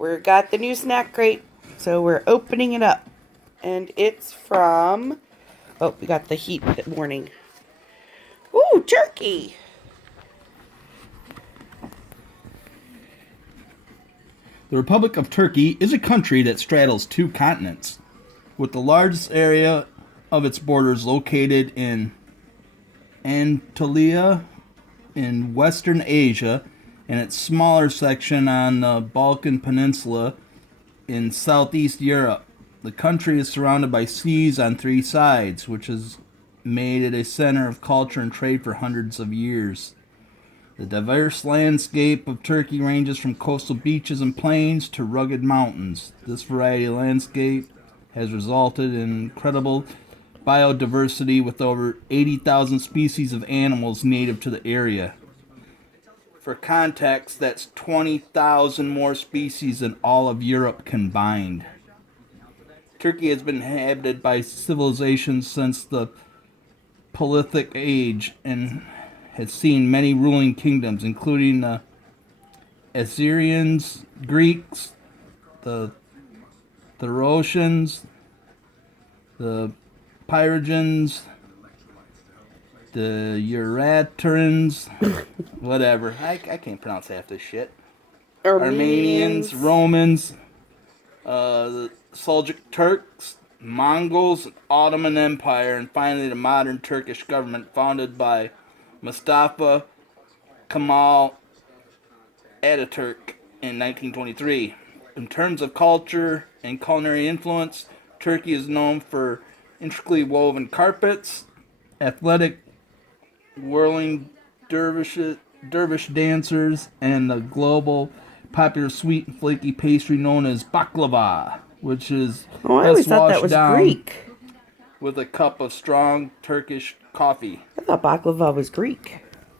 We've got the new snack crate, so we're opening it up. And it's from, oh, we got the heat warning. Ooh, turkey! The Republic of Turkey is a country that straddles two continents, with the largest area of its borders located in Anatolia in Western Asia, and its smaller section on the Balkan Peninsula in Southeast Europe. The country is surrounded by seas on three sides, which has made it a center of culture and trade for hundreds of years. The diverse landscape of Turkey ranges from coastal beaches and plains to rugged mountains. This variety of landscape has resulted in incredible biodiversity with over 80,000 species of animals native to the area. For context, that's 20,000 more species than all of Europe combined. Turkey has been inhabited by civilizations since the Paleolithic Age and has seen many ruling kingdoms, including the Assyrians, Greeks, the Thracians, the Pyrrhonians, the Uratrans, whatever. I can't pronounce half this shit. Armenians, Romans, the Seljuk Turks, Mongols, Ottoman Empire, and finally the modern Turkish government founded by Mustafa Kemal Ataturk in 1923. In terms of culture and culinary influence, Turkey is known for intricately woven carpets, athletic whirling dervish dancers, and the global popular sweet and flaky pastry known as baklava, which is I always thought that was Greek. with a cup of strong Turkish coffee. I thought baklava was Greek.